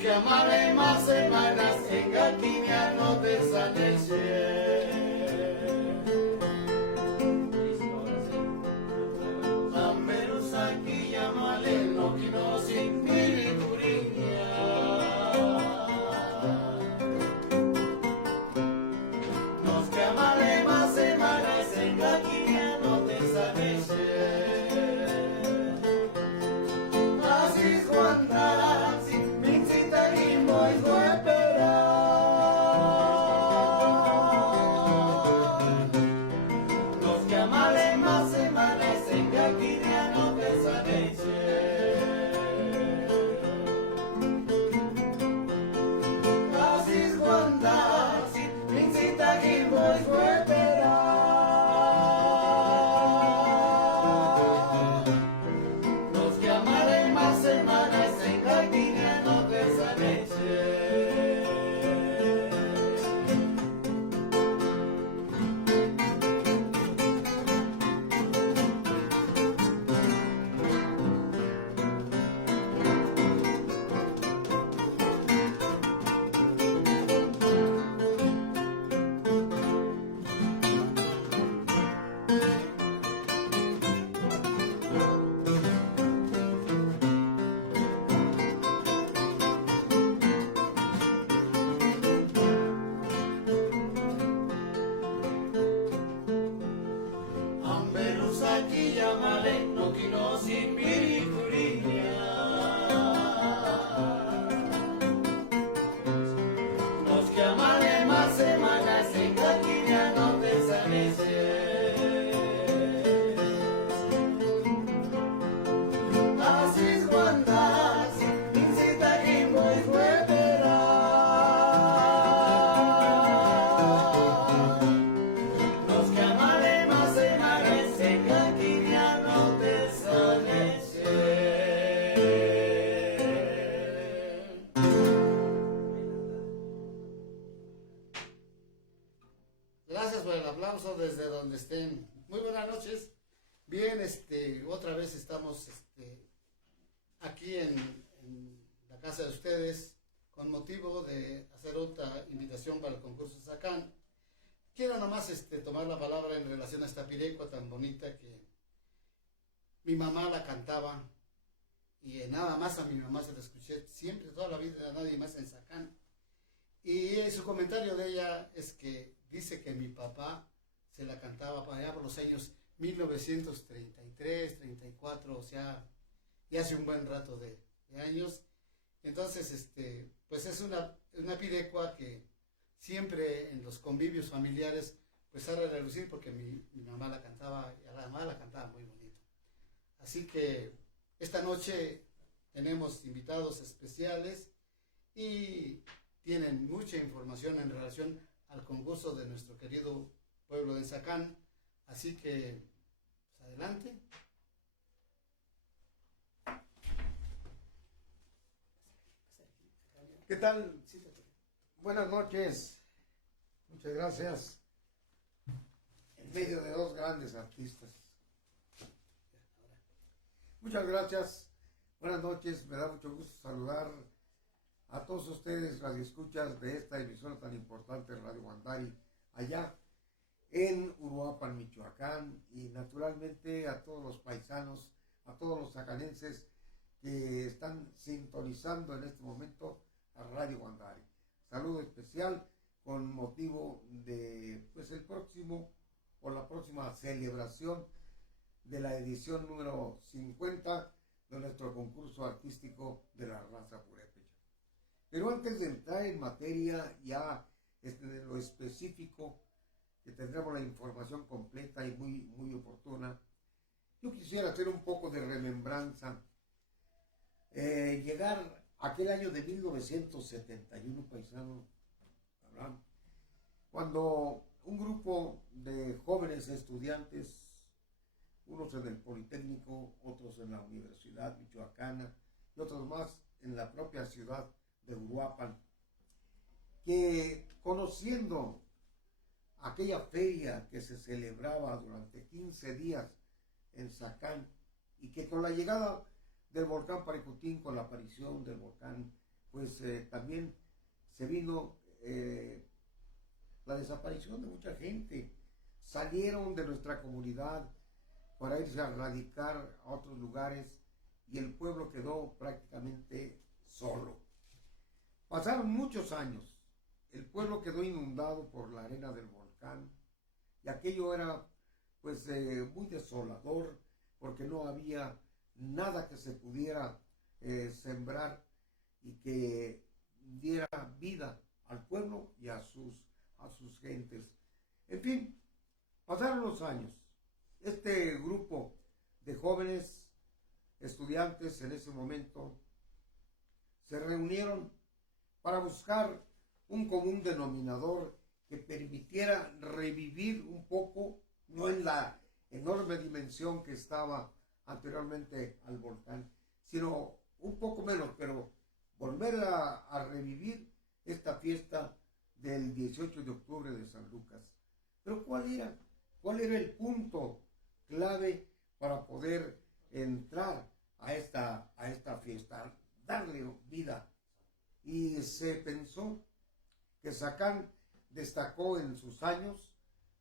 que amale más semanas en Gaquinia no te sanece. Amberos aquí llamale no que no sin piricuriña. Nos que amale más semanas en Gaquinia no te sanece. Así Juan sin Vincita y muy guapera. Los que amale más semanas en Gaquinia no te sanece. Así Juan sin Vincita y muy guapera. Los que amale más semanas en Gaquinia no te sanece. Ambelus aquí llamale no que no sin piricuriña. Los que amale más semanas en Gaquinia no te sanece. Así Juan sin incita y muy fuera. Los que amale más semanas en Gaquinia no te sanece. Gracias por el aplauso desde donde estén. Muy buenas noches. Bien, otra vez estamos aquí en la casa de ustedes con motivo de hacer otra invitación para el concurso Zacán. Quiero nomás tomar la palabra en relación a esta pirecua tan bonita que mi mamá la cantaba y nada más a mi mamá se la escuché siempre, toda la vida, a nadie más en Zacán. Y su comentario de ella es que dice que mi papá se la cantaba para allá por los años 1933, 34, o sea, ya hace un buen rato de años. Entonces, pues es una pirecua que siempre en los convivios familiares pues sale a relucir porque mi mamá la cantaba y a la mamá la cantaba muy bonito. Así que esta noche tenemos invitados especiales y tienen mucha información en relación al concurso de nuestro querido pueblo de Zacán. Así que, pues adelante. ¿Qué tal? Buenas noches. Muchas gracias. En medio de dos grandes artistas. Muchas gracias. Buenas noches. Me da mucho gusto saludar a todos ustedes, radioescuchas de esta emisora tan importante, Radio Guandari, allá en Uruapan, Michoacán, y naturalmente a todos los paisanos, a todos los zacanenses que están sintonizando en este momento a Radio Guandari. Saludo especial con motivo de pues el próximo o la próxima celebración de la edición número 50 de nuestro concurso artístico de la raza purépecha. Pero antes de entrar en materia ya de lo específico, que tendremos la información completa y muy oportuna, yo quisiera hacer un poco de remembranza. Llegar a aquel año de 1971, paisano, Abraham, cuando un grupo de jóvenes estudiantes, unos en el Politécnico, otros en la Universidad Michoacana y otros más en la propia ciudad de Uruapan, que conociendo aquella feria que se celebraba durante 15 días en Zacán y que con la llegada del volcán Paricutín, con la aparición del volcán pues también se vino la desaparición de mucha gente. Salieron de nuestra comunidad para irse a radicar a otros lugares y el pueblo quedó prácticamente solo. Pasaron muchos años, el pueblo quedó inundado por la arena del volcán y aquello era pues muy desolador porque no había nada que se pudiera sembrar y que diera vida al pueblo y a sus gentes. En fin, pasaron los años. Este grupo de jóvenes estudiantes en ese momento se reunieron para buscar un común denominador que permitiera revivir un poco, no en la enorme dimensión que estaba anteriormente al volcán, sino un poco menos, pero volver a revivir esta fiesta del 18 de octubre de San Lucas. Pero ¿cuál era el punto clave para poder entrar a esta fiesta, darle vida? Y se pensó que Sacán destacó en sus años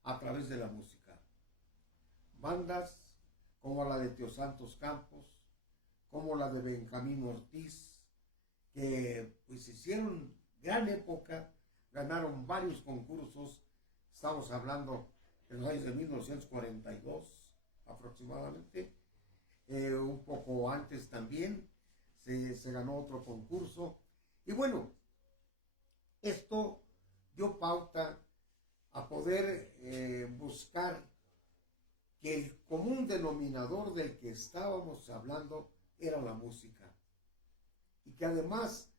a través de la música. Bandas como la de Teo Santos Campos, como la de Benjamín Ortiz, que pues hicieron gran época, ganaron varios concursos, estamos hablando en los años de 1942 aproximadamente, un poco antes también se ganó otro concurso, y bueno, esto dio pauta a poder buscar que el común denominador del que estábamos hablando era la música, y que además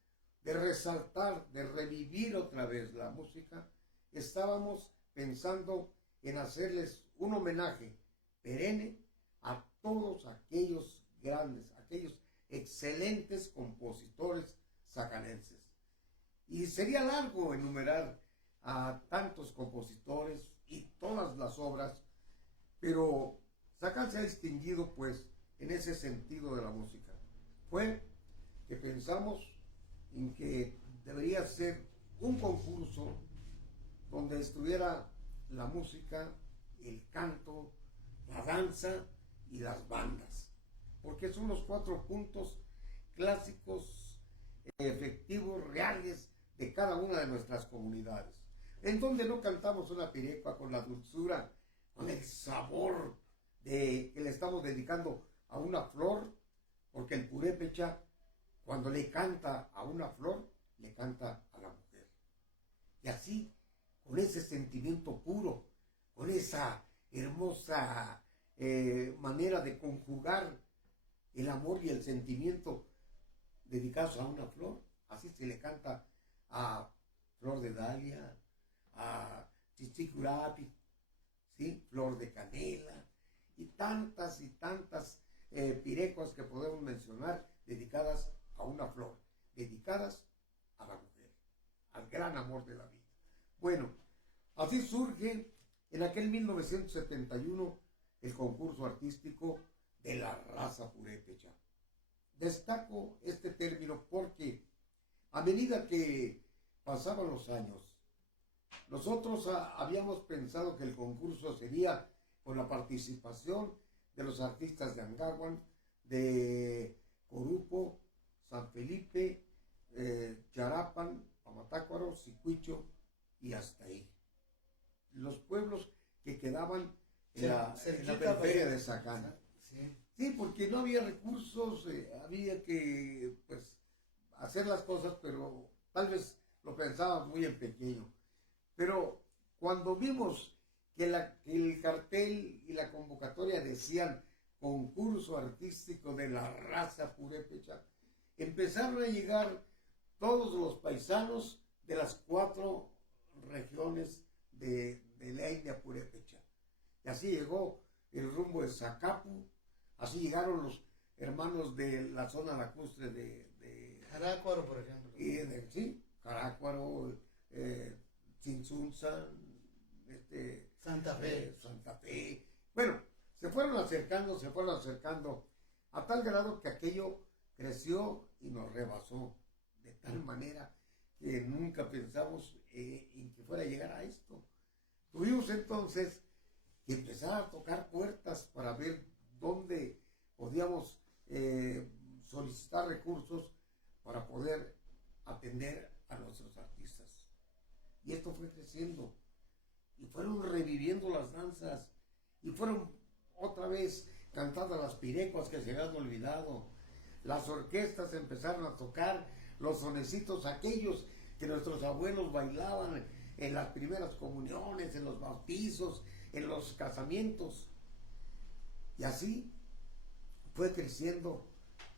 de resaltar, de revivir otra vez la música, estábamos pensando en hacerles un homenaje perenne a todos aquellos grandes, aquellos excelentes compositores sacanenses. Y sería largo enumerar a tantos compositores y todas las obras, pero Sacán se ha distinguido pues en ese sentido de la música. Fue que pensamos en que debería ser un concurso donde estuviera la música, el canto, la danza y las bandas, porque son los 4 puntos clásicos, efectivos, reales de cada una de nuestras comunidades, en donde no cantamos una pirepa con la dulzura, con el sabor que le estamos dedicando a una flor, porque el purépecha, cuando le canta a una flor, le canta a la mujer. Y así, con ese sentimiento puro, con esa hermosa manera de conjugar el amor y el sentimiento dedicados a una flor, así se le canta a Flor de Dalia, a Chichicurapi, ¿sí? Flor de Canela, y tantas pirecos que podemos mencionar dedicadas a una flor, dedicadas a la mujer, al gran amor de la vida. Bueno, así surge en aquel 1971 el concurso artístico de la raza purépecha. Destaco este término porque a medida que pasaban los años, nosotros habíamos pensado que el concurso sería con la participación de los artistas de Angahuan, de Corupo, San Felipe, Charapan, Pamatácuaro, Sicuicho y hasta ahí. Los pueblos que quedaban en la periferia de Sacán. Sí, porque no había recursos, había que pues hacer las cosas, pero tal vez lo pensábamos muy en pequeño. Pero cuando vimos que el cartel y la convocatoria decían concurso artístico de la raza purépecha, empezaron a llegar todos los paisanos de las 4 regiones de la India purépecha. Y así llegó el rumbo de Zacapu, así llegaron los hermanos de la zona lacustre de Carácuaro, por ejemplo. Sí, Carácuaro, Tzintzuntzan, Santa Fe. Santa Fe. Bueno, se fueron acercando a tal grado que aquello creció y nos rebasó. de tal manera que nunca pensamos en que fuera a llegar a esto. Tuvimos entonces que empezar a tocar puertas para ver dónde podíamos solicitar recursos para poder atender a nuestros artistas. Y esto fue creciendo y fueron reviviendo las danzas y fueron otra vez cantadas las pirecuas que se habían olvidado. Las orquestas empezaron a tocar los sonecitos aquellos que nuestros abuelos bailaban en las primeras comuniones, en los bautizos, en los casamientos. Y así fue creciendo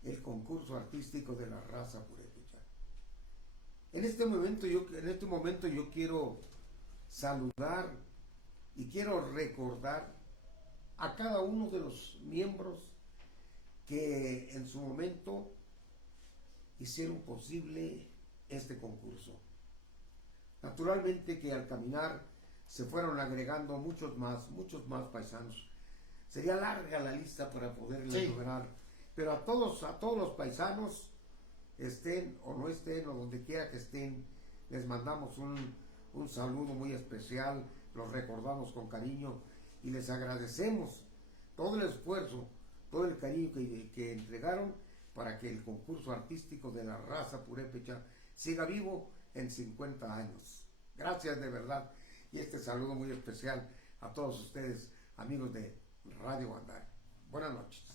el concurso artístico de la raza purépecha. En este momento yo quiero saludar y quiero recordar a cada uno de los miembros que en su momento hicieron posible este concurso. Naturalmente que al caminar se fueron agregando muchos más paisanos. Sería larga la lista para poderle lograr, pero a todos los paisanos, estén o no estén o donde quiera que estén, les mandamos un saludo muy especial, los recordamos con cariño y les agradecemos todo el esfuerzo, todo el cariño que entregaron para que el concurso artístico de la raza purépecha siga vivo en 50 años. Gracias de verdad, y este saludo muy especial a todos ustedes, amigos de Radio Wandari. Buenas noches.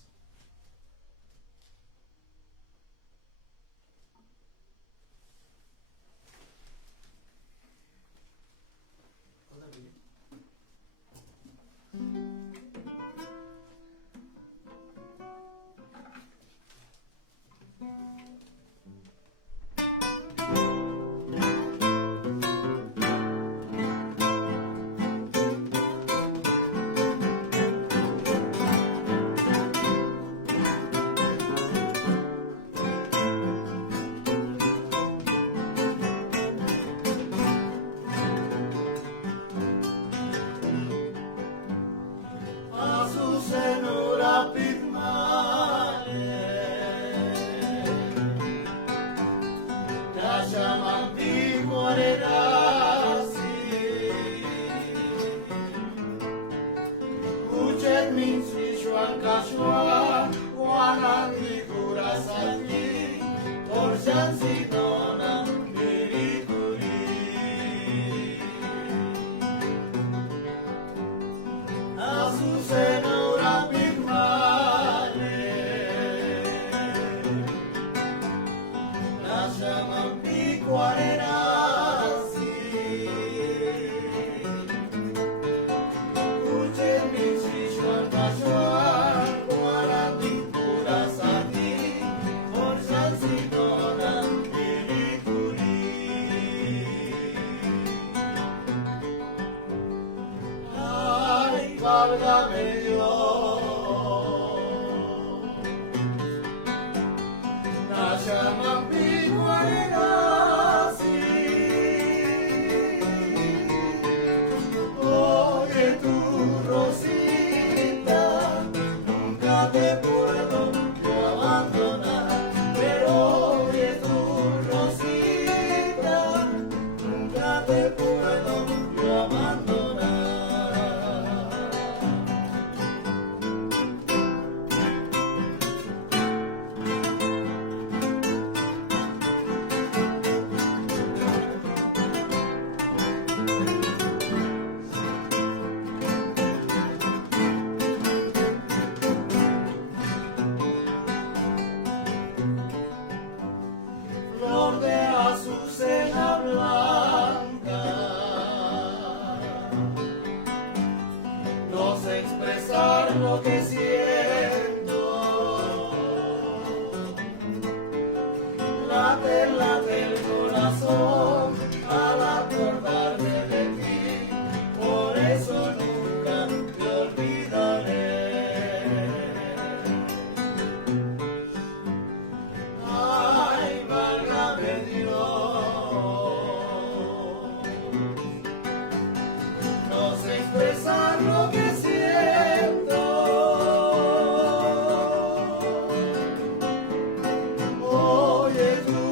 Oye tu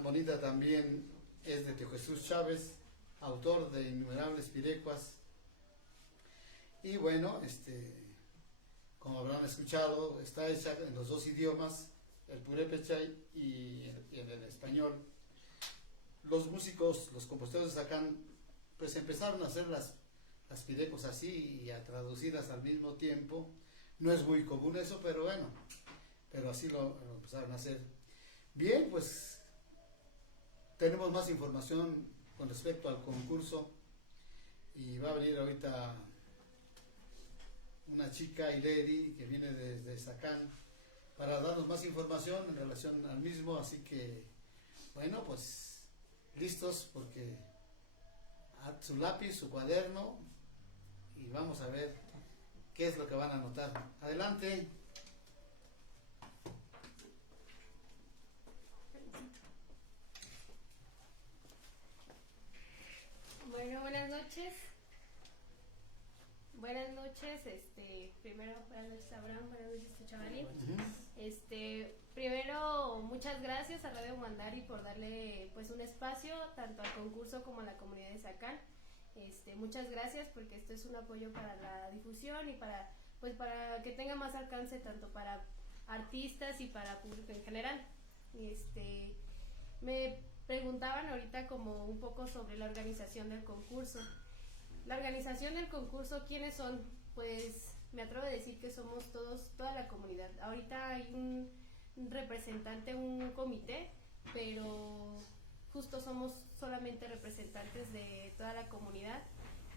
tan bonita también es de Teo Jesús Chávez, autor de innumerables pirecuas. Y bueno, como habrán escuchado, está hecha en los dos idiomas, el purépecha y en el español. Los músicos, los compositores de Zacán, pues empezaron a hacer las pirecuas así y a traducirlas al mismo tiempo. No es muy común eso, pero bueno, pero así lo empezaron a hacer. Bien, pues tenemos más información con respecto al concurso y va a venir ahorita una chica, Ileri, que viene desde Zacán para darnos más información en relación al mismo, así que bueno, pues listos porque a su lápiz, su cuaderno y vamos a ver qué es lo que van a anotar. Adelante. Bueno, buenas noches. Buenas noches, primero buenas noches Abraham, buenas noches Chavalín. Primero muchas gracias a Radio Wandari por darle pues un espacio tanto al concurso como a la comunidad de Zacán. Muchas gracias porque esto es un apoyo para la difusión y para que tenga más alcance tanto para artistas y para público en general. Me preguntaban ahorita como un poco sobre la organización del concurso. La organización del concurso, ¿quiénes son? Pues me atrevo a decir que somos toda la comunidad. Ahorita hay un representante, un comité, pero justo somos solamente representantes de toda la comunidad,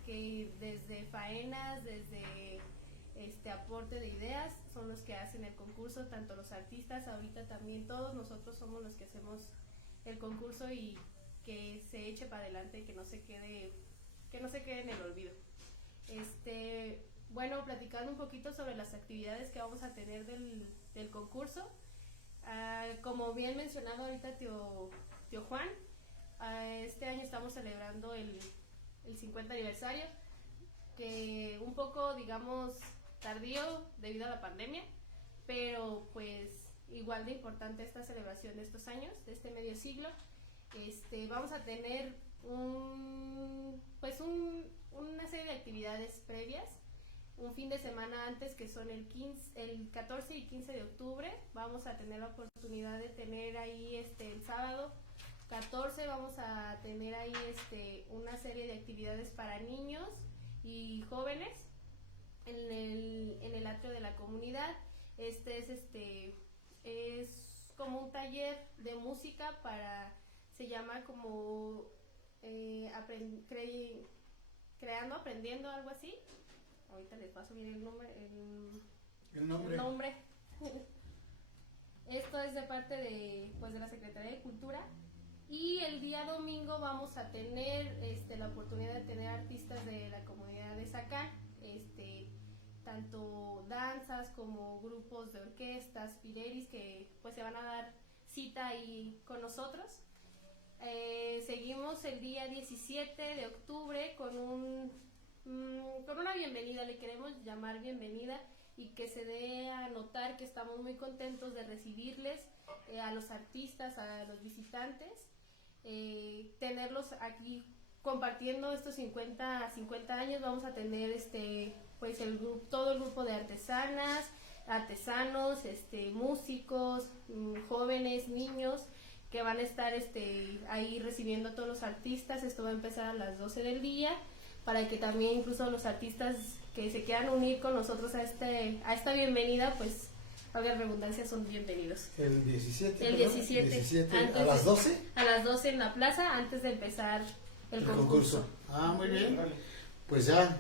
que desde faenas, desde aporte de ideas, son los que hacen el concurso, tanto los artistas, ahorita también todos nosotros somos los que hacemos el concurso y que se eche para adelante, que no se quede en el olvido. Bueno, platicando un poquito sobre las actividades que vamos a tener del concurso. Como bien mencionado ahorita tío Juan, este año estamos celebrando el 50 aniversario, que un poco, digamos, tardío debido a la pandemia, pero pues igual de importante esta celebración de estos años, de este medio siglo. Vamos a tener una serie de actividades previas, un fin de semana antes que son el 14 y 15 de octubre. Vamos a tener la oportunidad de tener ahí el sábado 14 vamos a tener ahí una serie de actividades para niños y jóvenes en el atrio de la comunidad. Es como un taller de música se llama como aprendiendo, algo así. Ahorita les paso bien el nombre. Esto es de parte de la Secretaría de Cultura. Y el día domingo vamos a tener la oportunidad de tener artistas de la comunidad de Zacán, tanto danzas como grupos de orquestas, pireris, que pues se van a dar cita ahí con nosotros. Seguimos el día 17 de octubre con una bienvenida, le queremos llamar bienvenida, y que se dé a notar que estamos muy contentos de recibirles a los artistas, a los visitantes, tenerlos aquí compartiendo estos 50 años. Vamos a tener todo el grupo de artesanas, artesanos, músicos, jóvenes, niños, que van a estar ahí recibiendo a todos los artistas. Esto va a empezar a las 12 del día, para que también incluso los artistas que se quieran unir con nosotros a esta bienvenida, pues, valga la redundancia, son bienvenidos. El 17. El 17. ¿A las 12? A las 12 en la plaza, antes de empezar el concurso. Muy bien. Pues ya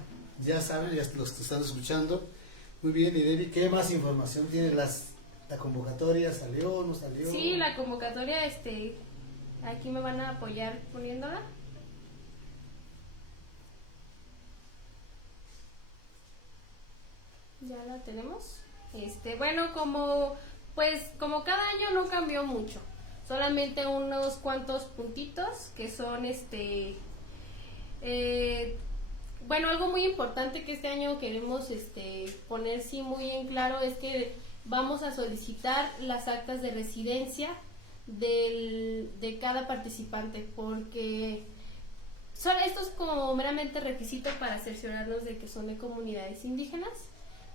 saben, ya los que están escuchando. Muy bien, y Debbie, ¿qué más información tiene? ¿La convocatoria salió o no salió? Sí, la convocatoria, aquí me van a apoyar poniéndola. Ya la tenemos. Bueno, como cada año no cambió mucho, solamente unos cuantos puntitos que son bueno, algo muy importante que este año queremos poner sí muy en claro es que vamos a solicitar las actas de residencia de cada participante, porque son estos como meramente requisito para cerciorarnos de que son de comunidades indígenas,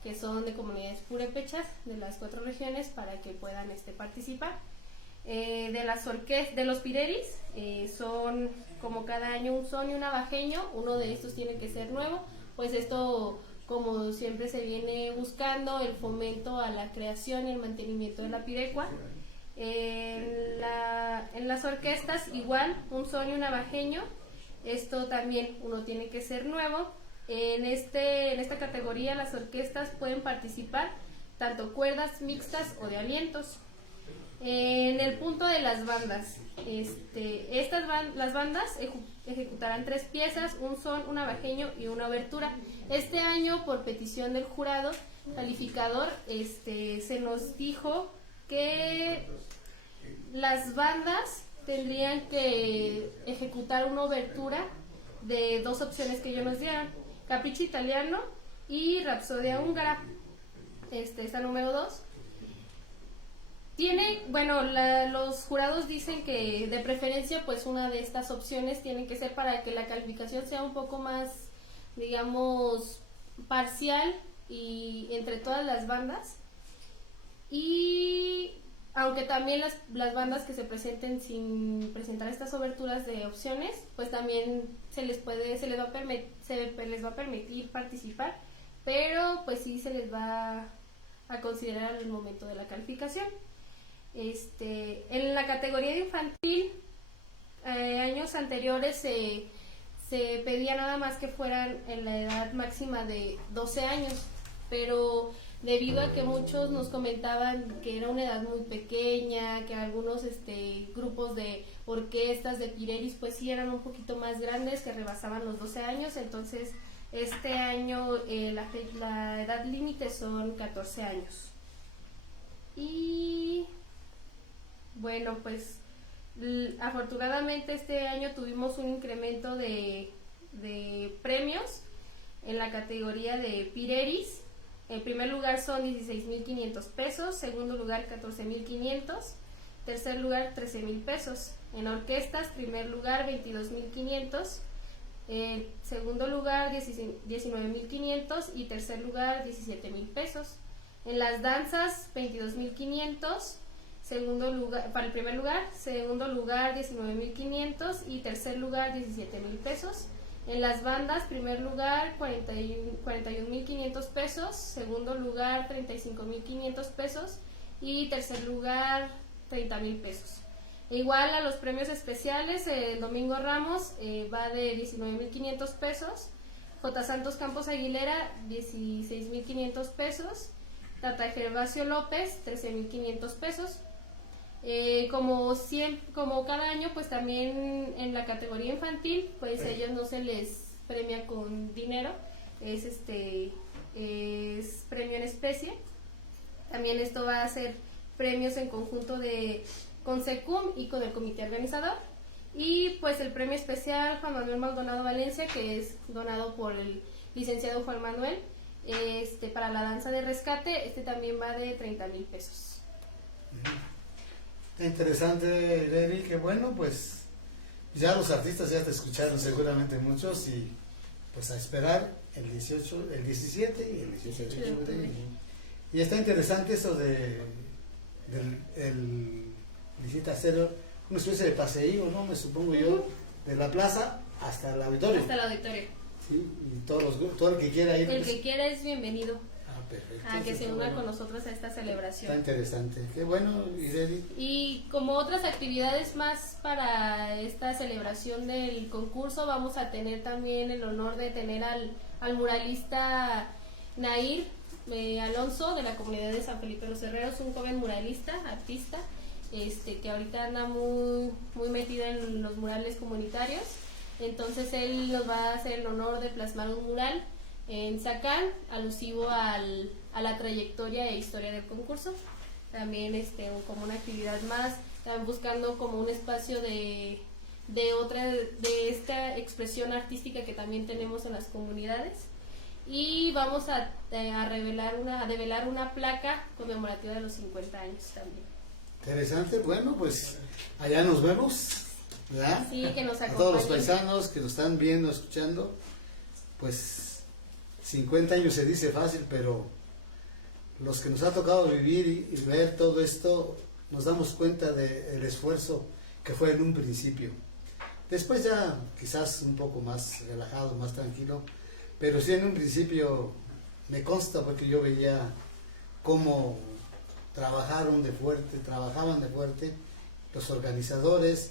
que son de comunidades purépechas de las 4 regiones, para que puedan participar. De los pireris, son como cada año un son y un abajeño. Uno de estos tiene que ser nuevo, pues esto, como siempre se viene buscando, el fomento a la creación y el mantenimiento de la pirecua. En las orquestas igual, un son y un abajeño. Esto también uno tiene que ser nuevo. En esta categoría las orquestas pueden participar tanto cuerdas mixtas o de alientos. En el punto de las bandas, las bandas ejecutarán 3 piezas, un son, un abajeño y una obertura. Este año, por petición del jurado calificador, se nos dijo que las bandas tendrían que ejecutar una obertura de 2 opciones que ellos nos dieron: Capricho Italiano y Rapsodia Húngara. Esta número 2. Los jurados dicen que de preferencia pues una de estas opciones tiene que ser para que la calificación sea un poco más, digamos, parcial y entre todas las bandas. Y aunque también las bandas que se presenten sin presentar estas oberturas de opciones, pues también se les va a permitir participar, pero pues sí se les va a considerar al momento de la calificación. En la categoría de infantil, años anteriores se pedía nada más que fueran en la edad máxima de 12 años, pero debido a que muchos nos comentaban que era una edad muy pequeña, que algunos grupos de orquestas de pireris pues sí eran un poquito más grandes, que rebasaban los 12 años, entonces este año la edad límite son 14 años. Y bueno, pues afortunadamente este año tuvimos un incremento de premios en la categoría de pireris. En primer lugar son 16,500 pesos, segundo lugar 14,500, tercer lugar 13,000 pesos. En orquestas, primer lugar 22,500, segundo lugar 19,500 y tercer lugar 17,000 pesos. En las danzas, 22,500, para el primer lugar, segundo lugar 19,500 y tercer lugar 17,000 pesos. En las bandas, primer lugar 41,500 pesos, segundo lugar 35,500 pesos y tercer lugar 30,000 pesos. Igual a los premios especiales, Domingo Ramos va de 19,500 pesos, J. Santos Campos Aguilera 16,500 pesos, Tata Gervasio López 13,500 pesos. Como cada año, pues también en la categoría infantil, pues a ellos no se les premia con dinero, es premio en especie. También esto va a ser premios en conjunto con SECUM y con el comité organizador. Y pues el premio especial Juan Manuel Maldonado Valencia, que es donado por el licenciado Juan Manuel, para la danza de rescate, también va de 30,000 pesos. Interesante, Ireri, que bueno, pues ya los artistas ya te escucharon seguramente muchos, y pues a esperar el 18, el 17 y el 18 de octubre. Y está interesante eso del visita cero, una especie de paseío, ¿no? Me supongo yo, de la plaza hasta el auditorio. Hasta el auditorio. Sí, y todo el que quiera ir. El pues, que quiera es bienvenido. Perfecto, A que se una bueno con nosotros a esta celebración. Está interesante, qué bueno, Ireri. Y como otras actividades más para esta celebración del concurso, vamos a tener también el honor de tener al muralista Nair Alonso, de la comunidad de San Felipe de los Herreros, un joven muralista, artista, que ahorita anda muy, muy metido en los murales comunitarios. Entonces él nos va a hacer el honor de plasmar un mural en Zacán, alusivo a la trayectoria e historia del concurso. También como una actividad más, están buscando como un espacio de esta expresión artística que también tenemos en las comunidades. Y vamos a develar una placa conmemorativa de los 50 años también. Interesante, bueno, pues allá nos vemos, ¿verdad? Sí, que nos A todos los acompañen. paisanos que nos están viendo, escuchando, pues 50 años se dice fácil, pero los que nos ha tocado vivir y ver todo esto, nos damos cuenta del esfuerzo que fue en un principio. Después ya quizás un poco más relajado, más tranquilo, pero sí en un principio me consta porque yo veía cómo trabajaban de fuerte los organizadores,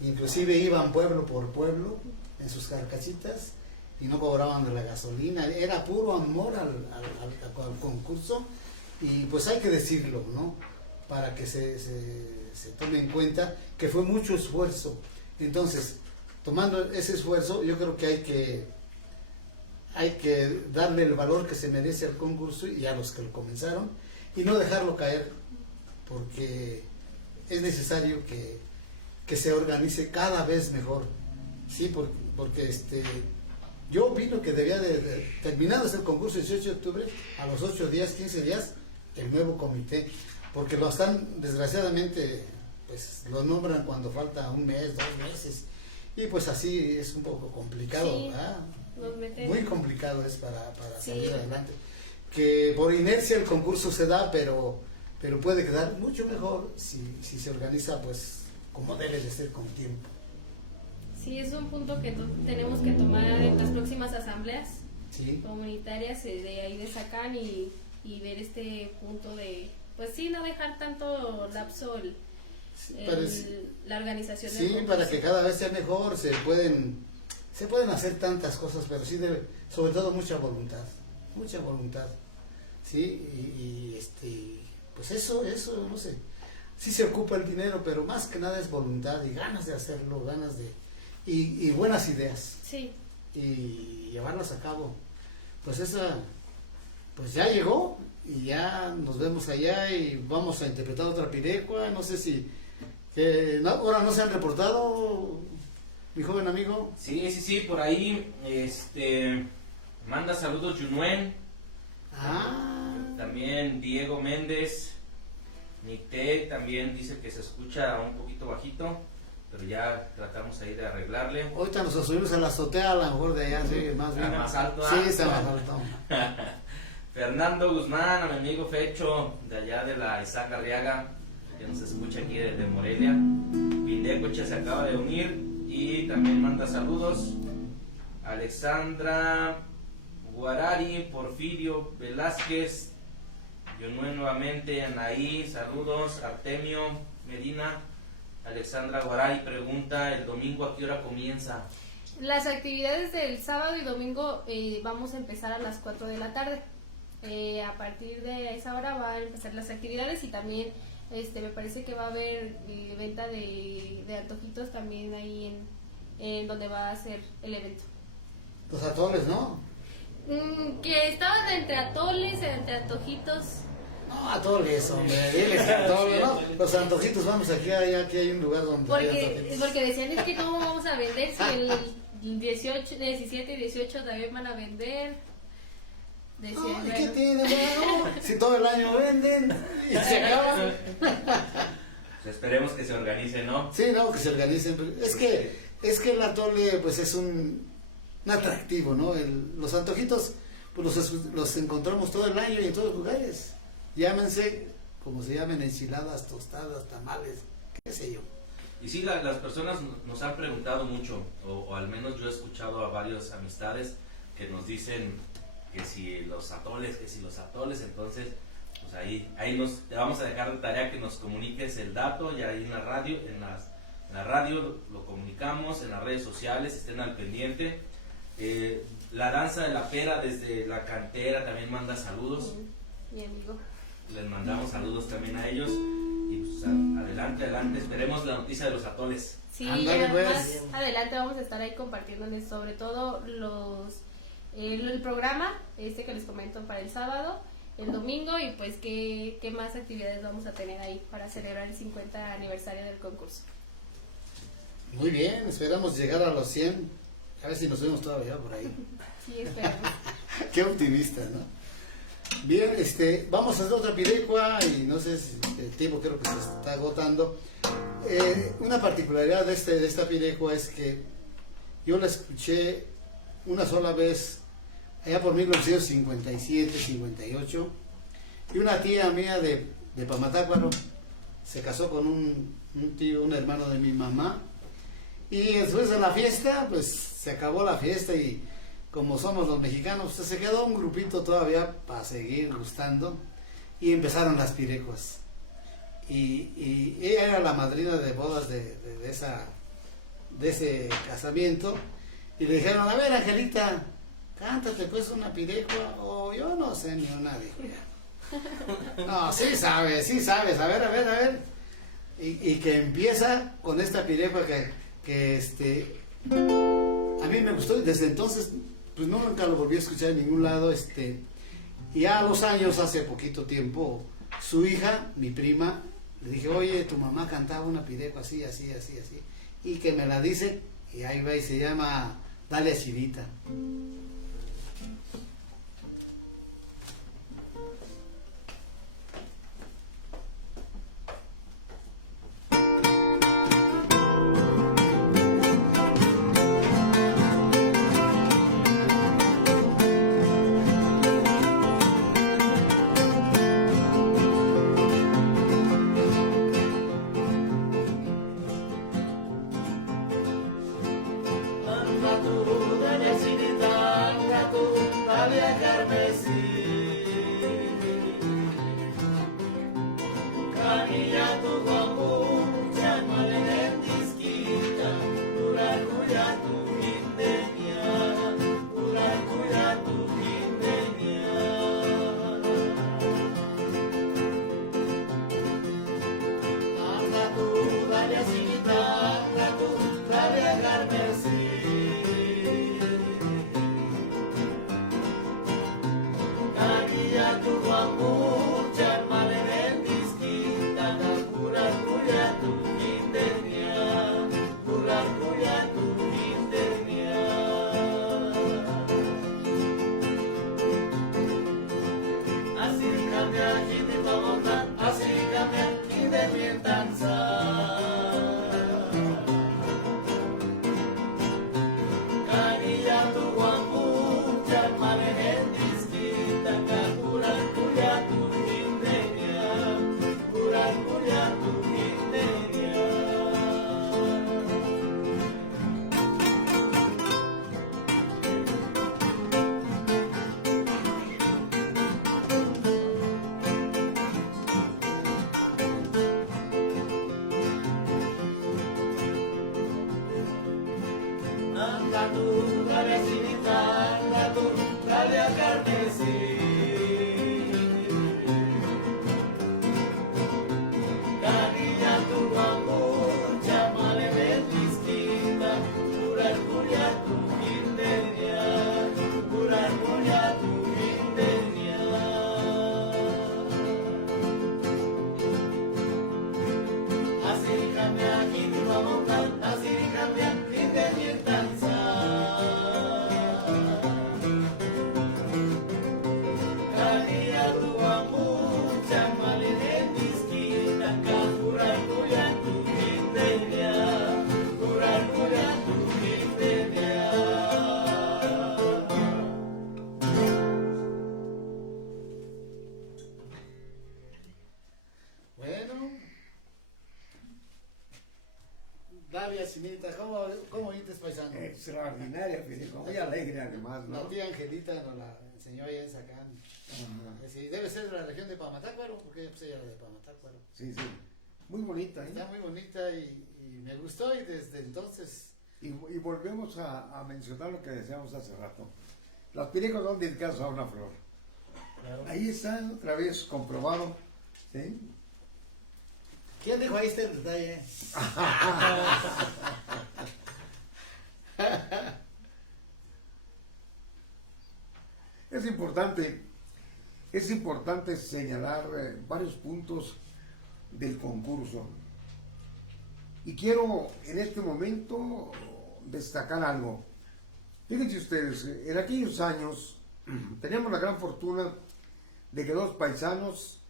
inclusive iban pueblo por pueblo en sus carcachitas y no cobraban de la gasolina, era puro amor al concurso y pues hay que decirlo, ¿no? Para que se tome en cuenta que fue mucho esfuerzo. Entonces, tomando ese esfuerzo, yo creo que hay que darle el valor que se merece al concurso y a los que lo comenzaron y no dejarlo caer, porque es necesario que se organice cada vez mejor, ¿sí? Porque yo opino que debía terminado el concurso el 18 de octubre, a los 8 días, 15 días, el nuevo comité, porque lo están, desgraciadamente, pues lo nombran cuando falta un mes, 2 meses, y pues así es un poco complicado, Sí, ¿verdad? nos meten- Muy complicado es para Sí. salir adelante. Que por inercia el concurso se da, pero puede quedar mucho mejor si se organiza pues como debe de ser con tiempo. Sí, es un punto que tenemos que tomar en las próximas asambleas ¿Sí? comunitarias, de ahí de sacar y ver este punto de, pues sí, no dejar tanto lapso Sí, la organización del sí, concurso. para que cada vez sea mejor, se pueden hacer tantas cosas, pero sí debe, sobre todo mucha voluntad, ¿sí? Pues eso, no sé, sí se ocupa el dinero, pero más que nada es voluntad y ganas de hacerlo, y buenas ideas, Sí, y llevarlas a cabo. Pues pues ya llegó, y ya nos vemos allá, y vamos a interpretar otra pirecua, no sé si, ahora no se han reportado, mi joven amigo. Sí, por ahí, manda saludos Junuen, también Diego Méndez, Nite también dice que se escucha un poquito bajito, pero ya tratamos ahí de arreglarle. Ahorita nos subimos a la azotea, a lo mejor de allá, sí, más bien. Más alto, Sí, ¿ah? está más alto. Fernando Guzmán, a mi amigo Fecho, de allá de la Isaac Arriaga, que nos escucha aquí desde Morelia. Pindecocha se acaba de unir y también manda saludos. Alexandra Guarari, Porfirio Velázquez, Yonue nuevamente, Anaí, saludos. Artemio Medina, Alexandra Guarari pregunta, ¿el domingo a qué hora comienza? las actividades del sábado y domingo vamos a empezar a las 4 de la tarde. A partir de esa hora van a empezar las actividades y también me parece que va a haber venta de antojitos también ahí en donde va a ser el evento. Los atoles, ¿no? Que estaban entre atoles, entre antojitos. No, atoles, hombre, diles que atoles, ¿no? Los antojitos, vamos aquí hay un lugar donde hay antojitos. Porque decían, es que cómo vamos a vender si el 18, 17 y 18 también van a vender. Decían, No, ¿y bueno. qué tiene, bueno? Si todo el año venden y se acaban. Pues esperemos que se organice, ¿no? Sí, no, que se organicen. Es que el atole, pues es un atractivo, ¿no? Los antojitos, pues los encontramos todo el año y en todos los lugares. Llámense, como se llamen, enchiladas, tostadas, tamales, qué sé yo. Y sí, las personas nos han preguntado mucho, o al menos yo he escuchado a varias amistades que nos dicen que si los atoles, entonces pues ahí te vamos a dejar de tarea que nos comuniques el dato, y ahí en la radio, en la radio lo comunicamos, en las redes sociales, estén al pendiente. La danza de la pera desde la cantera también manda saludos, Mi amigo. les mandamos saludos también a ellos, y pues adelante, esperemos la noticia de los atoles. Sí, Ándale, pues. más adelante vamos a estar ahí compartiéndoles sobre todo el programa que les comento para el sábado, el domingo, y pues qué más actividades vamos a tener ahí para celebrar el 50 aniversario del concurso. Muy bien, esperamos llegar a los 100. A ver si nos vemos todavía por ahí. Sí, esperamos. Qué optimista, ¿no? Bien, vamos a hacer otra pirecua y no sé si el tiempo creo que se está agotando. Una particularidad de esta pirecua es que yo la escuché una sola vez allá por 1957, 58, y una tía mía de Pamatácuaro se casó con un tío, un hermano de mi mamá, y después de la fiesta, pues se acabó la fiesta y como somos los mexicanos, pues, se quedó un grupito todavía para seguir gustando y empezaron las pirecuas. Y ella era la madrina de bodas de ese casamiento y le dijeron, a ver Angelita, cántate pues una pirecua, o yo no sé ni una, dijo ya. No, sí sabes, a ver. Y que empieza con esta pirecua que a mí me gustó y desde entonces pues no, nunca lo volví a escuchar en ningún lado, y ya a los años, hace poquito tiempo, su hija, mi prima, le dije, oye, tu mamá cantaba una pirecua así, y que me la dice, y ahí va y se llama Dale a Chivita. ¿Cómo oíste, paisano? Extraordinaria, muy alegre además, ¿no? La tía Angelita nos la enseñó allá en Zacán. Sí, debe ser de la región de Pamatácuaro, porque pues ella era de Pamatácuaro. Sí, muy bonita. Está muy bonita y me gustó y desde entonces... Y volvemos a mencionar lo que decíamos hace rato. Las pirecas son dedicadas a una flor. Claro. Ahí está otra vez comprobado, ¿sí? ¿Quién dijo ahí está el detalle? Es importante señalar varios puntos del concurso. Y quiero en este momento destacar algo. Fíjense ustedes, en aquellos años teníamos la gran fortuna de que dos paisanos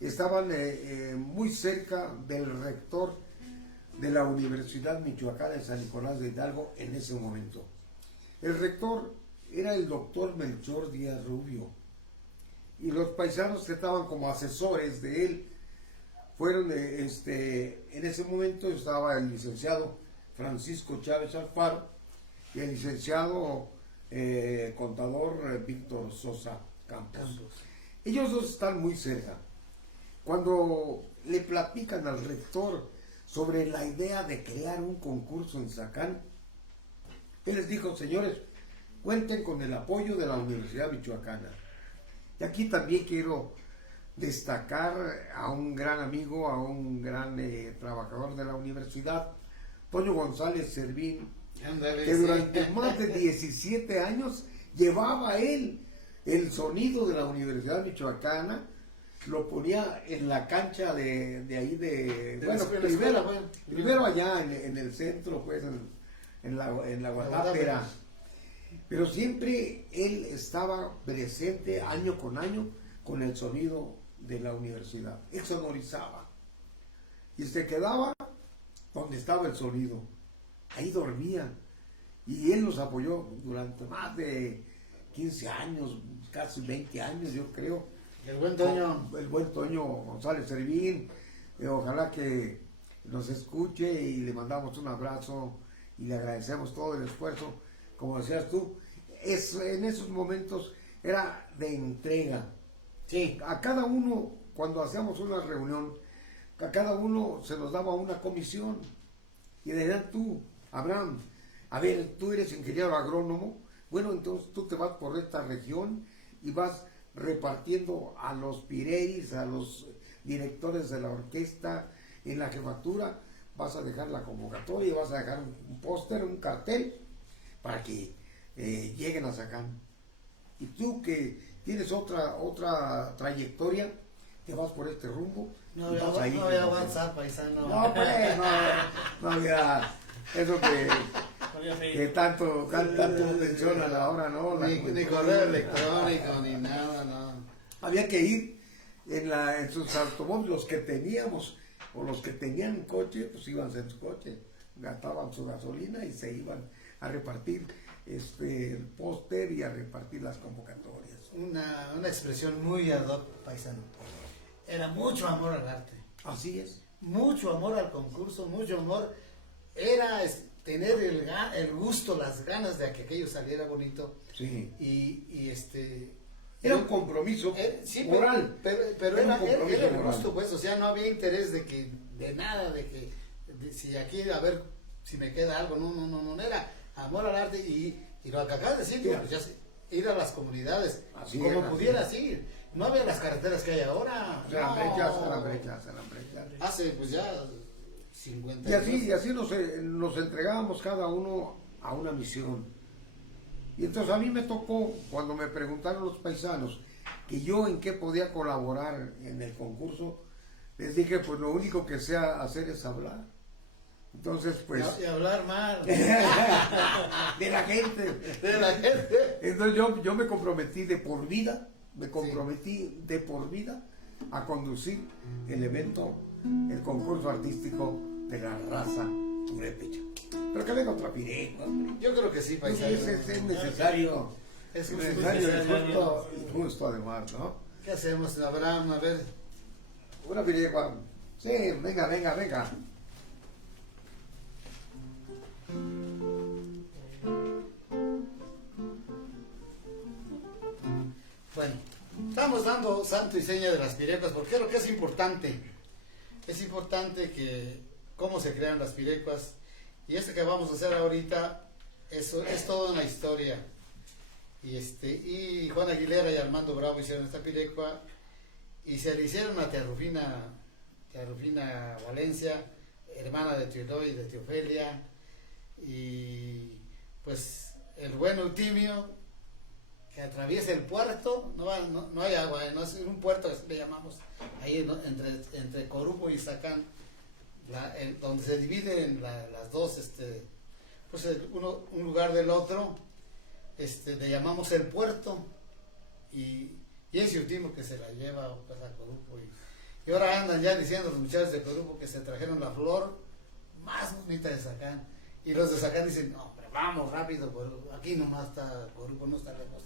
estaban muy cerca del rector de la Universidad Michoacana de San Nicolás de Hidalgo en ese momento. El rector era el doctor Melchor Díaz Rubio, y los paisanos que estaban como asesores de él fueron, en ese momento estaba el licenciado Francisco Chávez Alfaro y el licenciado contador Víctor Sosa Campos. Ellos dos están muy cerca. Cuando le platican al rector sobre la idea de crear un concurso en Zacán, él les dijo: señores, cuenten con el apoyo de la Universidad Michoacana. Y aquí también quiero destacar a un gran amigo, a un gran trabajador de la universidad, Toño González Servín, que durante más de 17 años llevaba él el sonido de la Universidad Michoacana, lo ponía en la cancha de ahí primero allá en el centro, pues en la Guadápera, pero siempre él estaba presente año con año con el sonido de la universidad. Él sonorizaba y se quedaba donde estaba el sonido, ahí dormía, y él nos apoyó durante más de 15 años, casi 20 años yo creo. El buen Toño. El buen Toño González Servín, ojalá que nos escuche, y le mandamos un abrazo y le agradecemos todo el esfuerzo. Como decías tú, en esos momentos era de entrega. Sí. A cada uno, cuando hacíamos una reunión, a cada uno se nos daba una comisión. Y decían: tú, Abraham, a ver, tú eres ingeniero agrónomo, bueno, entonces tú te vas por esta región y vas repartiendo a los pireis, a los directores de la orquesta, en la jefatura, vas a dejar la convocatoria, vas a dejar un póster, un cartel, para que lleguen a Zacán. Y tú, que tienes otra trayectoria, te vas por este rumbo. No había WhatsApp, paisano. No, pues, no había eso que tanto mencionan ahora, ¿no? Ni correo electrónico, ni nada, no. Había que ir en sus automóviles, los que teníamos, o los que tenían coche, pues iban en su coche, gastaban su gasolina y se iban a repartir el póster y a repartir las convocatorias. Una expresión muy ad hoc, paisano. Era mucho amor al arte. Así es. Mucho amor al concurso, mucho amor. Era tener el gusto, las ganas de que aquello saliera bonito. Sí. Y era un compromiso moral. Pero era el gusto, pues, o sea, no había interés de nada, si aquí, a ver si me queda algo, no, era amor al arte, y lo que acabas de decir, Sí. pues, ir a las comunidades, Así como era, pudieras así. ir. No había las carreteras que hay ahora. Eran No. brechas. Hace, pues, ya 50 Y años. así nos entregábamos cada uno a una misión. Y entonces a mí me tocó, cuando me preguntaron los paisanos que yo en qué podía colaborar en el concurso, les dije: pues lo único que sé hacer es hablar. Entonces, pues... Y hablar mal. de la gente. De la gente. Entonces yo me comprometí de por vida, a conducir el evento, el concurso artístico de la raza purépecha. Pero que venga otra pireca, hombre. Yo creo que sí, paisano. Es necesario. Es necesario necesario. y justo además, ¿no? ¿Qué hacemos, Abraham? A ver. Una pireca. Sí, venga. Bueno, estamos dando santo y seña de las pirecuas, porque creo que es importante. Es importante que cómo se crean las pirecuas. Y que vamos a hacer ahorita es toda una historia. Y Juan Aguilera y Armando Bravo hicieron esta pirecua, y se le hicieron a Tía Rufina Valencia, hermana de Tio Eloy y de Tio Ofelia, y pues el buen Eutimio, que atraviesa el puerto, no hay agua, no es un puerto que le llamamos, ahí entre Corupo y Zacán, donde se dividen las dos, pues un lugar del otro, le llamamos el puerto, y y ese último que se la lleva pues, a Corupo. Y ahora andan ya diciendo los muchachos de Corupo que se trajeron la flor más bonita de Zacán. Y los de Zacán dicen, no, pero vamos rápido, aquí nomás está Corupo, no está lejos.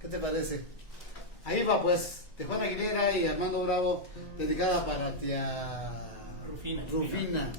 ¿Qué te parece? Ahí va pues, de Juan Aguilera y Armando Bravo, dedicada para tía Rufina.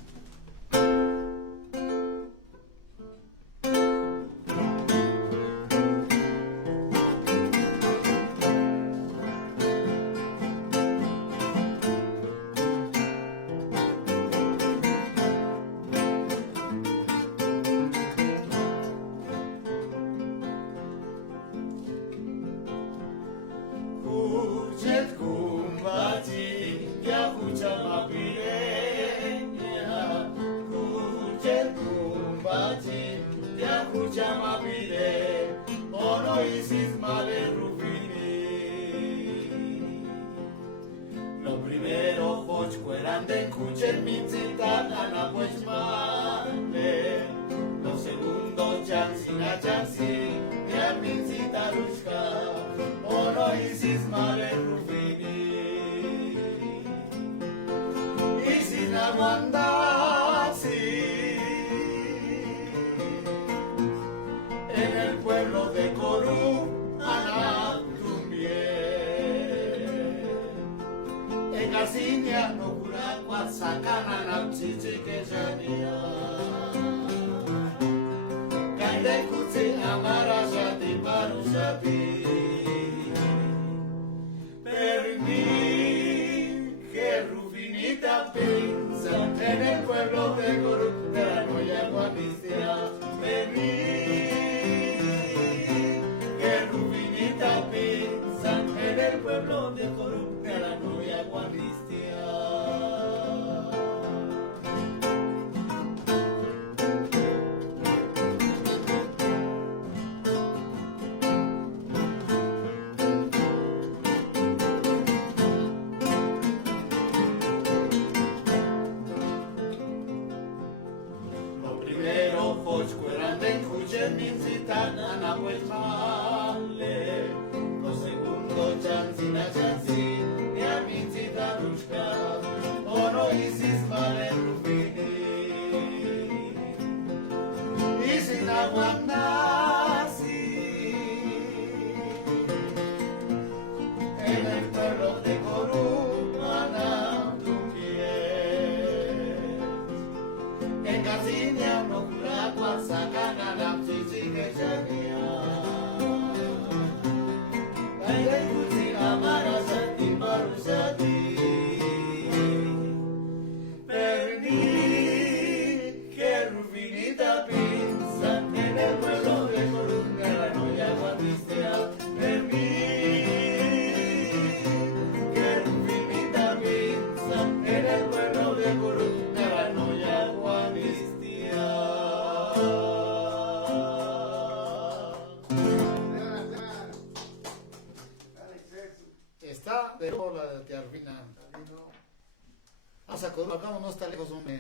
Acá no está lejos, hombre.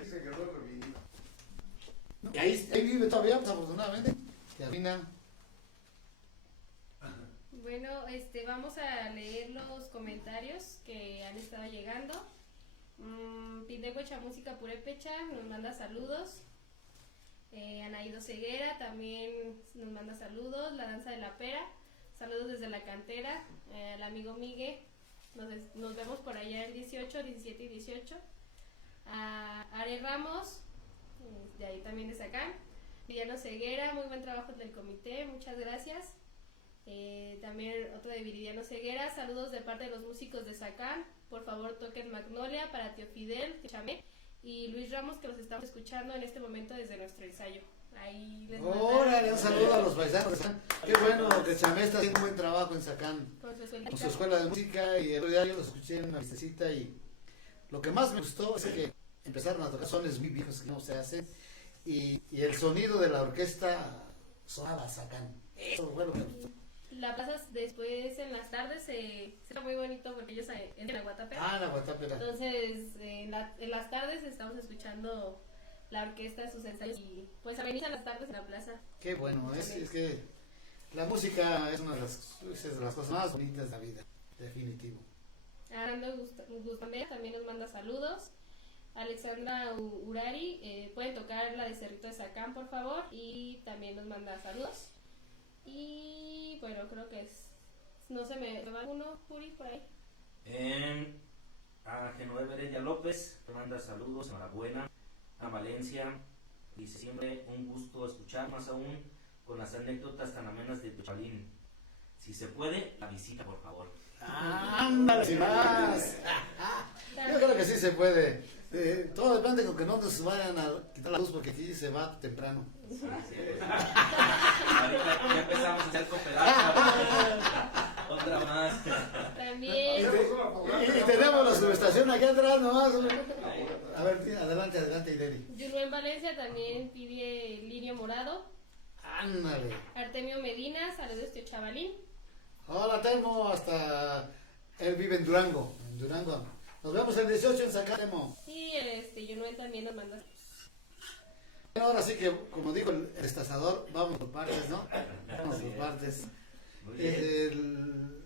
Ese que no revivido. Y ahí vive todavía, pues, afortunadamente. Tía Rufina. Bueno, vamos a leer los comentarios que han estado llegando. Pindehuecha Música Purépecha nos manda saludos. Anaído Ceguera también nos manda saludos. La Danza de la Pera, saludos desde la cantera. El amigo Miguel. Nos vemos por allá el 18, 17 y 18. Are Ramos, de ahí también de Zacán. Viridiano Ceguera, muy buen trabajo del comité, muchas gracias. También otro de Viridiano Ceguera, saludos de parte de los músicos de Zacán. Por favor toquen Magnolia para Tío Fidel, Chamé y Luis Ramos, que los estamos escuchando en este momento desde nuestro ensayo. Ahí les órale, un saludo a los paisanos de Zacán. Qué bueno que Chamé está haciendo un buen trabajo en Zacán con su escuela de música, y el otro día yo lo escuché en una listecita y lo que más me gustó es que empezaron a tocar sones muy viejos que no se hacen, y el sonido de la orquesta sonaba Zacán. Eso fue lo que me gustó. La pasas después en las tardes, será muy bonito porque ellos entran a Guatapera. La Guatapera. Entonces, en las tardes estamos escuchando la orquesta, sus ensayos, y pues amenizan las tardes en la plaza. Qué bueno, es que La música es una de las cosas más bonitas de la vida, definitivo. Arando Gustambea también nos manda saludos. Alexandra Urari, pueden tocar la de Cerrito de Sacán, por favor. Y también nos manda saludos. Y bueno, creo que es. No se me va uno, Puri, por ahí. A Genoveva Heredia López, te manda saludos, enhorabuena. A Valencia, dice siempre un gusto escuchar, más aún con las anécdotas tan amenas de Chalín. Si se puede, la visita, por favor. ¡Ándale, sin más! Yo creo que sí se puede. Todo depende con que no nos vayan a quitar la luz porque aquí se va temprano. Sí, pues. Ahorita ya empezamos a hacer cooperación. Otra más. También. Y tenemos la subestación aquí atrás nomás. A ver, adelante, Ideli. Yulo en Valencia también pide Lirio Morado. Ándale. Artemio Medina, saludos de Chavalín. Hola, Temo, hasta él vive en Durango. Nos vemos el 18 en Zacatemo. Y Yunuel también nos manda. Bueno, ahora sí que, como dijo el destazador, vamos por partes, ¿no? Vamos por partes. Muy bien.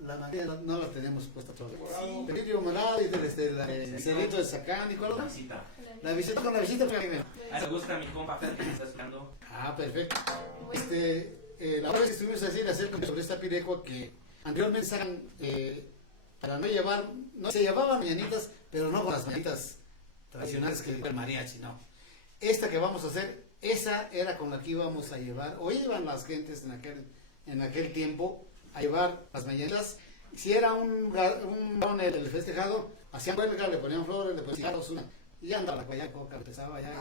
La mayoría no la tenemos puesta todavía. El Lirio Morado y el Cerrito de Sacán y cuál La otro? visita. La visita con la visita primero. Me gusta mi compa Fer que me está esperando. Ah, perfecto. La otra vez que estuvimos acerca sobre esta pirecua que anteriormente sacan, para no se llevaban mañanitas, pero no con las mañanitas tradicionales que el mariachi, no. Esta que vamos a hacer, esa era con la que íbamos a llevar, o iban las gentes en aquel tiempo a llevar las mañanitas. Si era un varón el festejado, hacían huelga, le ponían flores, le ponían cigarros, y andaba la guayacoca, empezaba ya,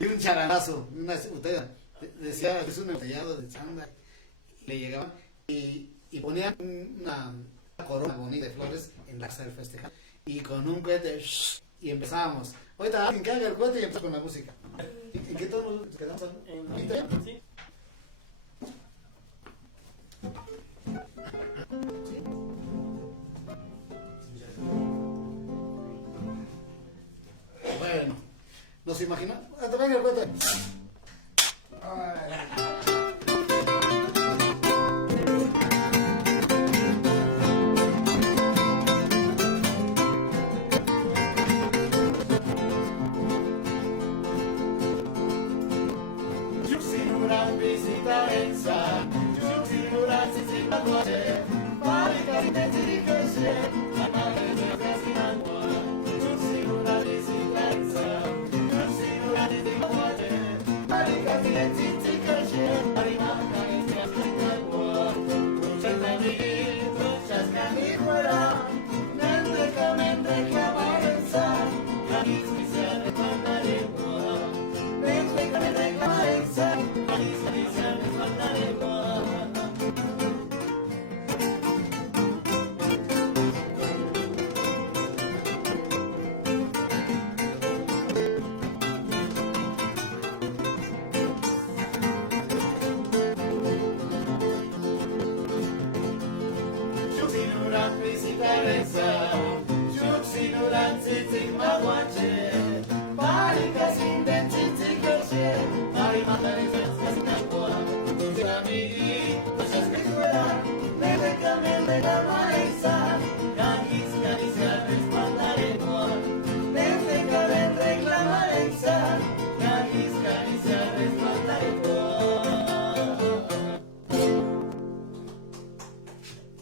y un charanazo, una botella. Decía, es un embotellado de chanda, le llegaban y ponían una corona bonita de flores en la casa del festejado y con un cohete y empezábamos. Ahorita alguien que haga el cohete y empezamos con la música. ¿En qué tono nos quedamos? ¿En sí? Bueno, nos imaginamos. Venga el cohete.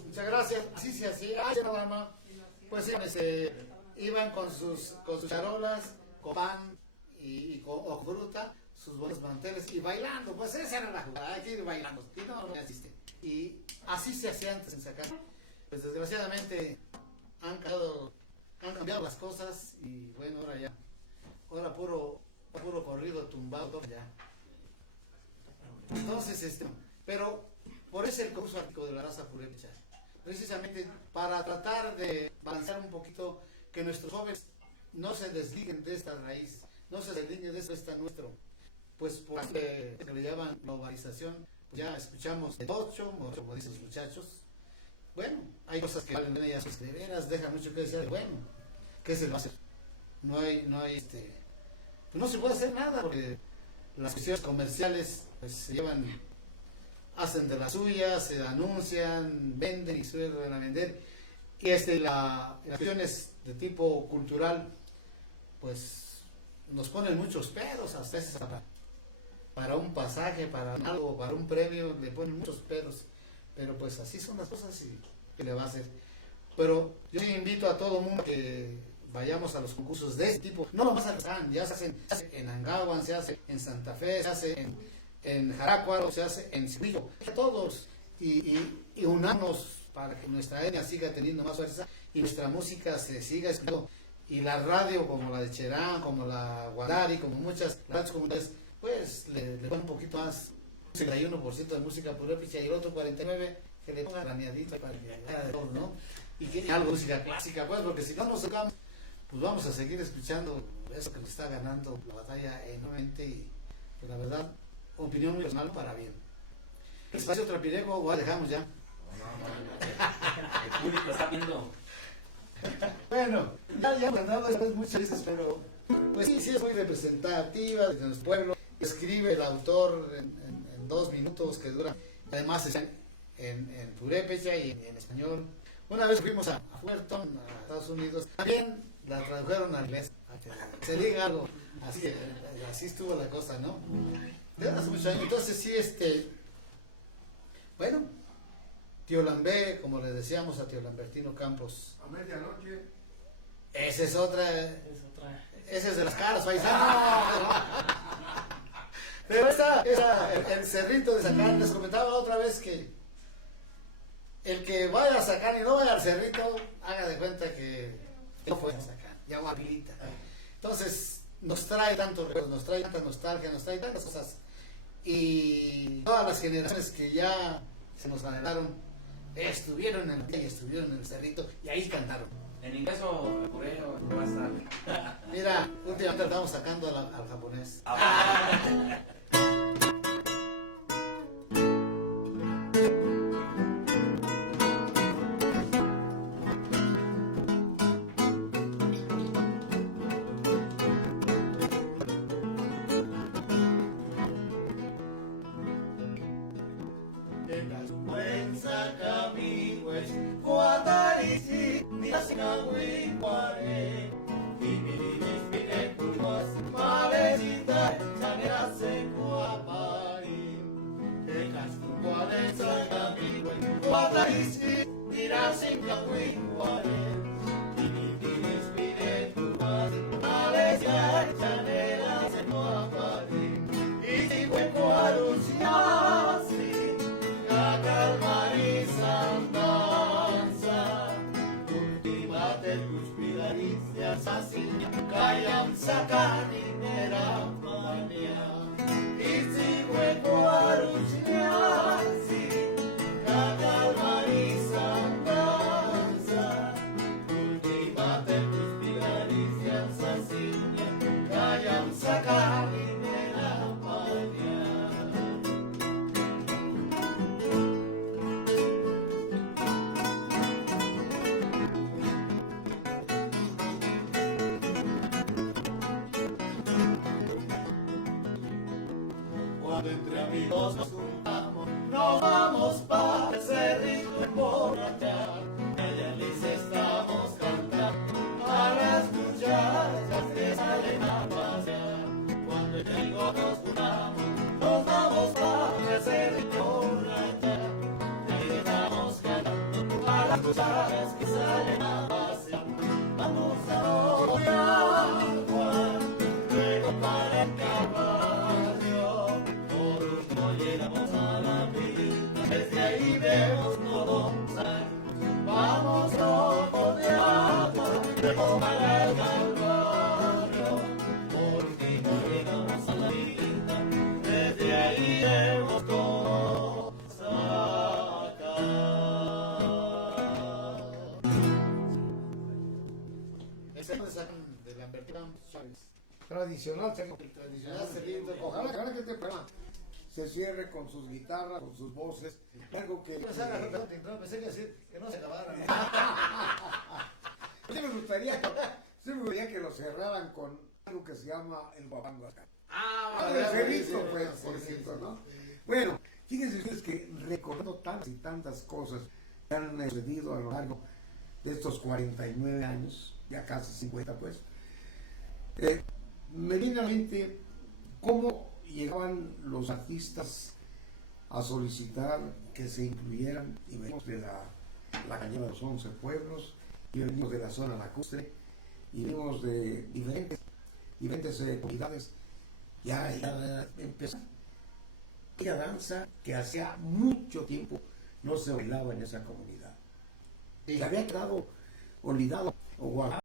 Muchas gracias. Así se hacía. Pues iban con sus charolas, con pan o fruta, sus buenos manteles y bailando. Pues esa era la jugada, hay que ir bailando. Y no existe. Y así se hacía antes en Zacatecas. Pues desgraciadamente han cambiado las cosas y bueno, ahora puro corrido tumbado ya. Entonces, pero por eso el curso artístico de la raza purépecha, precisamente para tratar de balancear un poquito que nuestros jóvenes no se desliguen de esta raíz, no se desliguen de esta nuestro, pues por que le llaman globalización, pues ya escuchamos de ocho, como dicen los muchachos. Bueno, hay cosas que valen ellas, pues de veras dejan mucho que decir. Bueno, ¿qué se va a hacer? No hay pues no se puede hacer nada porque las cuestiones comerciales pues se llevan hacen de las suyas, se anuncian, venden y suelen a vender. Y las cuestiones de tipo cultural, pues nos ponen muchos peros, a veces para un pasaje, para algo, para un premio, le ponen muchos peros. Pero pues así son las cosas y ¿qué le va a hacer? Pero yo invito a todo el mundo que vayamos a los concursos de este tipo. No nomás acá, ya se hacen en Angahuan, se hace en Santa Fe, se hace en Jaracuaro, se hace en Cihuillo. Todos y unamos para que nuestra etnia siga teniendo más fuerza y nuestra música se siga escuchando. Y la radio, como la de Cherán, como la Guadari, como muchas radios comunitarias, pues le ponen un poquito más, 61% de música purépecha y el otro 49% que le pongan raneadito para que haga de todo, ¿no? Y que algo de música clásica, pues, porque si no nos tocamos, pues vamos a seguir escuchando eso que nos está ganando la batalla enormemente y, pues, la verdad, opinión muy personal para bien. El espacio Trapireco, o dejamos ya. El público está viendo. Bueno, ya hemos andado después muchas veces, pero pues sí es muy representativa de nuestro pueblo. Escribe el autor en 2 minutos que dura. Además están en purépecha y en español. Una vez fuimos a Fullerton, a Estados Unidos, también la tradujeron al inglés, a que se diga algo. Así estuvo la cosa, ¿no? De hace muchos años. Entonces sí, bueno, Tío Lambé, como le decíamos a Tío Lambertino Campos. A medianoche. Esa es otra. Esa es de las caras, paisano. Pero el cerrito de Zacán, les comentaba otra vez que el que vaya a Zacán y no vaya al cerrito, haga de cuenta que no fue a Zacán, ya va habilita. Entonces, nos trae tantos recuerdos, nos trae tanta nostalgia, nos trae tantas cosas. Y todas las generaciones que ya se nos anhelaron, estuvieron en el cerrito y ahí cantaron. ¿En inglés o correo va a estar? Mira, últimamente estamos sacando al japonés. Entre amigos nos juntamos, nos vamos para el cerrito a emborrachar. Ella dice estamos cantando para escuchar las que salen a pasear. Cuando el amigo nos juntamos, nos vamos para el cerrito a emborrachar. Y estamos cantando para escuchar las que salen a pasear. Vamos a Ollagua, luego para el caballo. Llegamos a la vida, desde ahí vemos todo vamos rojo de agua, luego para el Calvario. Por último llegamos a la vida, desde ahí vemos todo Ese es de Lambertino Chávez. Tradicional, El tradicional cerrito. Ojalá que este programa se cierre con sus guitarras, con sus voces, algo que... Pensé que decir que no se acabara. Sí me gustaría que lo cerraran con algo que se llama el guapango acá. El cerrito, pues, por cierto, ¿no? Bueno, Fíjense ustedes que recordando tantas y tantas cosas que han sucedido a lo largo de estos 49 años, ya casi 50 pues, me viene a la mente cómo llegaban los artistas a solicitar que se incluyeran, y venimos de la cañada de los 11 pueblos, y venimos de la zona lacustre, y venimos de diferentes comunidades, ya empezó aquella danza que hacía mucho tiempo no se bailaba en esa comunidad. Se había quedado olvidado o guardado